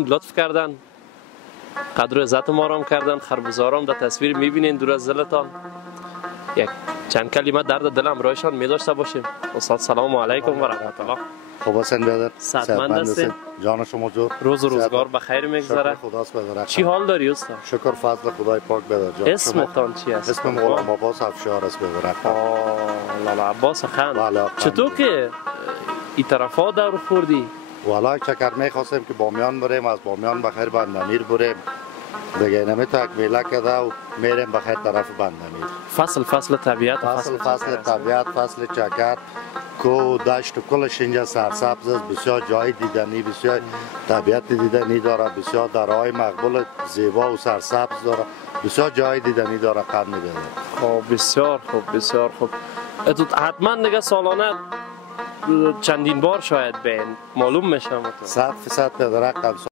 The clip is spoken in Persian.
لطف کردن، قدر عزت ما را هم کردن. خربزارام در تصویر میبینین دور از دلتان. یک چند کلمه درد دلم رایشان میداشته باشیم. استاد سلام علیکم و رحمت الله. خوب هستین برادر؟ صحتمند هستین؟ جان شما جو. روز و روزگار بخیر میگذره. شکر خداست برادر. چی حال داری استاد؟ شکر فضل خدای پاک برادر جان. اسمتان چی است؟ اسمم غلام عباس افشار است برادر. لالا عباس خان. بله. چطور که این طرفا دور خوردی؟ والا چکر میخواستیم که بامیان بریم، از بامیان بخیر بندمیر بریم. دیگه نمیتونه تکمیله کرده و میریم بخیر طرف بندمیر. فصل طبیعت، فصل طبیعت، فصل چکر، کو دشت و کلش اینجا سرسبز است. بسیار جای دیدنی، بسیار طبیعت دیدنی داره، بسیار درهای مقبول زیبا و سرسبز داره، بسیار جای دیدنی داره. قدمی بیاره. خب بسیار خوب، بسیار خوب. حتما دیگه سالانه چندین بار شاید بین معلوم میشم. 100% به درق